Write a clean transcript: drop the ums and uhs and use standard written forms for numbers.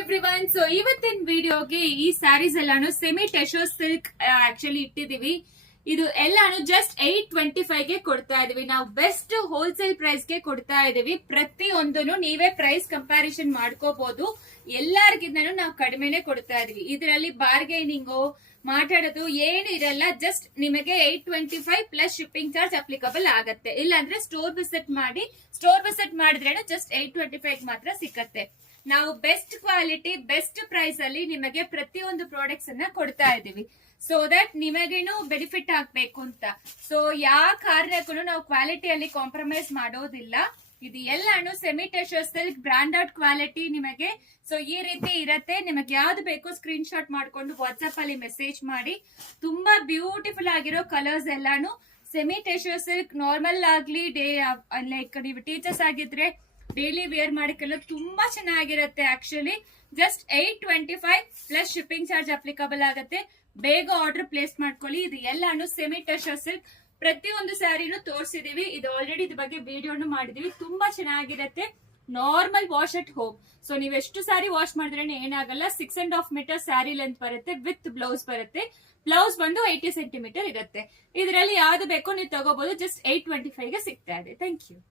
Everyone. So ಇವತ್ತಿನ ವಿಡಿಯೋಗೆ ಈ ಸ್ಯಾರೀಸ್ ಎಲ್ಲಾನು ಸೆಮಿ ಟೆಶೋ ಸಿಲ್ಕ್ ಆಕ್ಚುಲಿ ಇಟ್ಟಿದೀವಿ. ಇದು ಎಲ್ಲಾನು ಜಸ್ಟ್ 825 ಗೆ ಕೊಡ್ತಾ ಇದೀವಿ. ನಾವು ಬೆಸ್ಟ್ ಹೋಲ್ಸೇಲ್ ಪ್ರೈಸ್ ಗೆ ಕೊಡ್ತಾ ಇದೀವಿ. ಪ್ರತಿಯೊಂದನ್ನು ನೀವೇ ಪ್ರೈಸ್ ಕಂಪ್ಯಾರಿಸನ್ ಮಾಡ್ಕೋಬಹುದು. ಎಲ್ಲರಿಗಿಂತನೂ ನಾವು ಕಡಿಮೆನೆ ಕೊಡ್ತಾ ಇದೀವಿ. ಇದರಲ್ಲಿ ಬಾರ್ಗೈನಿಂಗ್ ಮಾತಾಡೋದು ಏನು ಇರಲ್ಲ. ಜಸ್ಟ್ ನಿಮಗೆ 825 ಪ್ಲಸ್ ಶಿಪ್ಪಿಂಗ್ ಚಾರ್ಜ್ ಅಪ್ಲಿಕಬಲ್ ಆಗತ್ತೆ. ಇಲ್ಲಾಂದ್ರೆ ಸ್ಟೋರ್ ವಿಸಿಟ್ ಮಾಡಿದ್ರೆ ಜಸ್ಟ್ 825 ಮಾತ್ರ ಸಿಕ್ಕತ್ತೆ. ನಾವು ಬೆಸ್ಟ್ ಕ್ವಾಲಿಟಿ ಬೆಸ್ಟ್ ಪ್ರೈಸ್ ಅಲ್ಲಿ ನಿಮಗೆ ಪ್ರತಿಯೊಂದು ಪ್ರಾಡಕ್ಟ್ಸ್ ಅನ್ನ ಕೊಡ್ತಾ ಇದೀವಿ. ಸೊ ದಟ್ ನಿಮಗೇನು ಬೆನಿಫಿಟ್ ಆಗ್ಬೇಕು ಅಂತ. ಸೊ ಯಾವ ಕಾರಣಕ್ಕೂ ನಾವು ಕ್ವಾಲಿಟಿಯಲ್ಲಿ ಕಾಂಪ್ರಮೈಸ್ ಮಾಡೋದಿಲ್ಲ. ಇದು ಎಲ್ಲಾನು ಸೆಮಿ ಟೆಶೋ ಸಿಲ್ಕ್ ಬ್ರಾಂಡೆಡ್ ಕ್ವಾಲಿಟಿ ನಿಮಗೆ. ಸೊ ಈ ರೀತಿ ಇರತ್ತೆ. ನಿಮಗೆ ಯಾವ್ದು ಬೇಕೋ ಸ್ಕ್ರೀನ್ ಶಾಟ್ ಮಾಡ್ಕೊಂಡು ವಾಟ್ಸ್ಆಪ್ ಅಲ್ಲಿ ಮೆಸೇಜ್ ಮಾಡಿ. ತುಂಬಾ ಬ್ಯೂಟಿಫುಲ್ ಆಗಿರೋ ಕಲರ್ಸ್ ಎಲ್ಲಾನು ಸೆಮಿ ಟೆಶೋ ಸಿಲ್ಕ್ ನಾರ್ಮಲ್ ಆಗ್ಲಿ ಲೈಕ್ ನೀವು ಟೀಚರ್ಸ್ ಆಗಿದ್ರೆ ಡೈಲಿ ವೇರ್ ಮಾಡಕ್ಕೆಲ್ಲ ತುಂಬಾ ಚೆನ್ನಾಗಿರುತ್ತೆ. Actually just 825 plus shipping charge applicable ಆಗುತ್ತೆ. ಬೇಗ ಆರ್ಡರ್ ಪ್ಲೇಸ್ ಮಾಡ್ಕೊಳ್ಳಿ. ಇದು ಎಲ್ಲಾನು ಸೆಮಿ ಟೆಶೋ ಸಿಲ್ಕ್. ಪ್ರತಿಯೊಂದು ಸ್ಯಾರಿನೂ ತೋರಿಸಿದೀವಿ. ಇದು ಆಲ್ರೆಡಿ ಇದ್ರ ಬಗ್ಗೆ ವಿಡಿಯೋನು ಮಾಡಿದೀವಿ. ತುಂಬಾ ಚೆನ್ನಾಗಿರುತ್ತೆ. Normal wash at home. So ನೀವು ಎಷ್ಟು ಸ್ಯಾರಿ ವಾಶ್ ಮಾಡಿದ್ರೆ ಏನಾಗಲ್ಲ. 6.5 ಮೀಟರ್ ಸ್ಯಾರಿ ಲೆಂತ್ ಬರುತ್ತೆ. ವಿತ್ ಬ್ಲೌಸ್ ಬರುತ್ತೆ. ಬ್ಲೌಸ್ ಬಂದು 80 ಸೆಂಟಿಮೀಟರ್ ಇರುತ್ತೆ. ಇದರಲ್ಲಿ ಯಾವ್ದು ಬೇಕೋ ನೀವು ತಗೋಬಹುದು. ಜಸ್ಟ್ 825 ಗೆ ಸಿಗ್ತಾ ಇದೆ. Thank you.